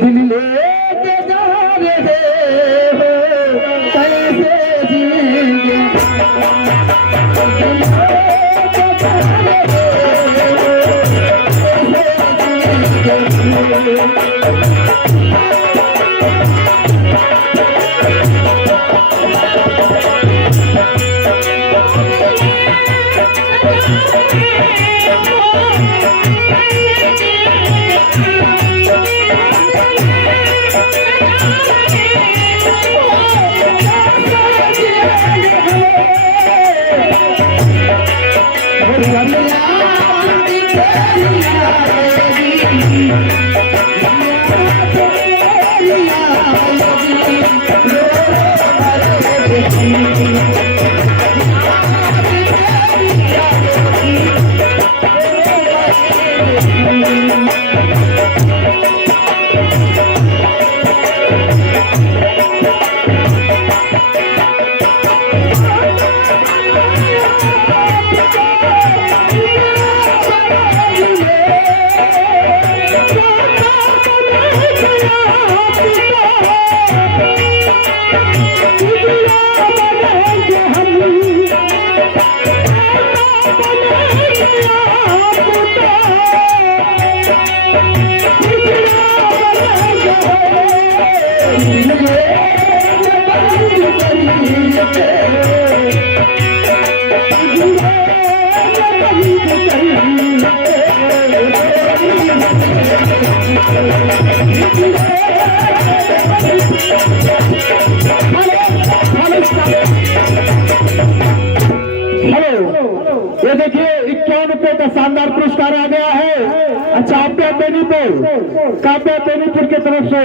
दिल लेके जा रहे हो कैसे जिएंगे ये देखिए 51 रुपए का शानदार पुरस्कार आ गया है। अच्छा काव्या बेनीपुर की तरफ से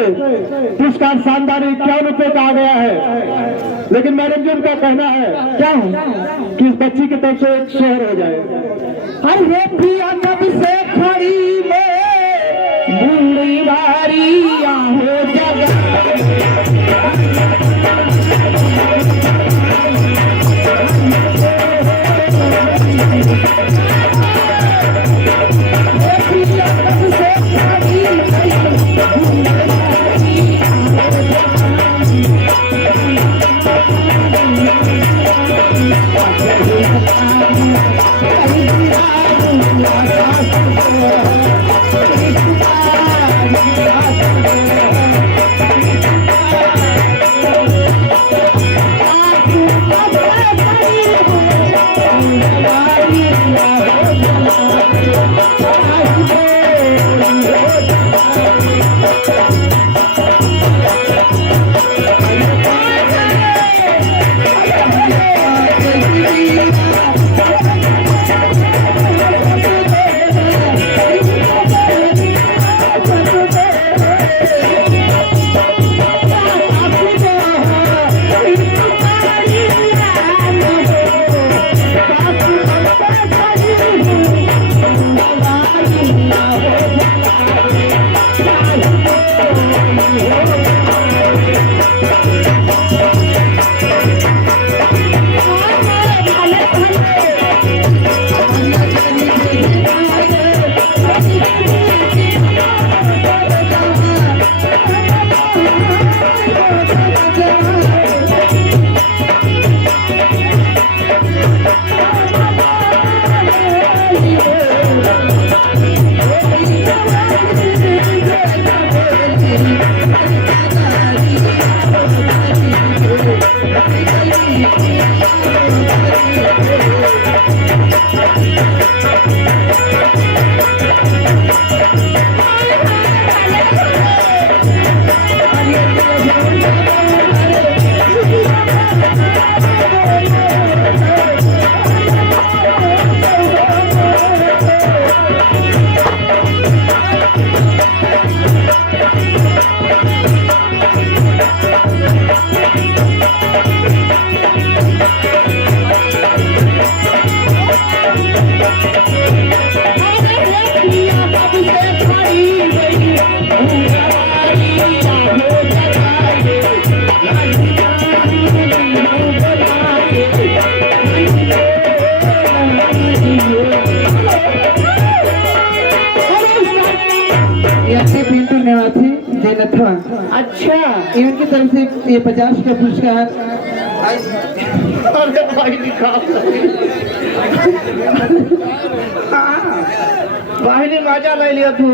पुरस्कार शानदार 51 रुपए का आ गया है। लेकिन मैडम जी उनका कहना है क्या कि इस बच्ची की तरफ से एक शेर हो जाए। अरे प्रिया कब से खड़ी में बूढ़ी बारिया हो जगह Yeah. जयनाथ था। अच्छा इनकी तरफ से ये 50 का पुरस्कार। अरे भाई निकाल वाहिनी मजा ले लिया तू।